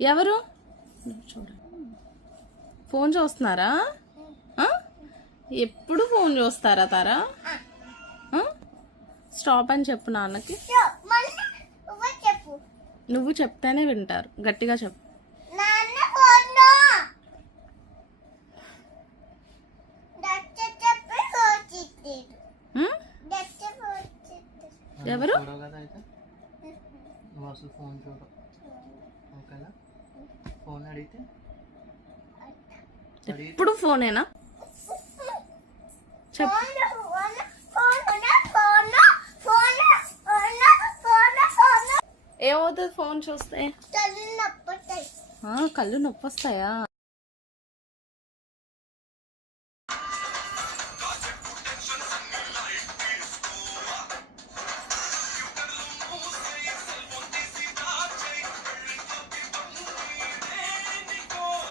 ఎవరు చూడండి ఫోన్ చూస్తున్నారా? ఎప్పుడు ఫోన్ చూస్తారా తారా? స్టాప్ అని చెప్పు నాన్నకి. నువ్వు చెప్తేనే వింటారు. గట్టిగా చెప్పు. ఎవరు? ఎప్పుడు ఫోనేనా? చెప్పు. ఏమవుతుంది ఫోన్ చూస్తే? కళ్ళు నొప్పి వస్తాయా?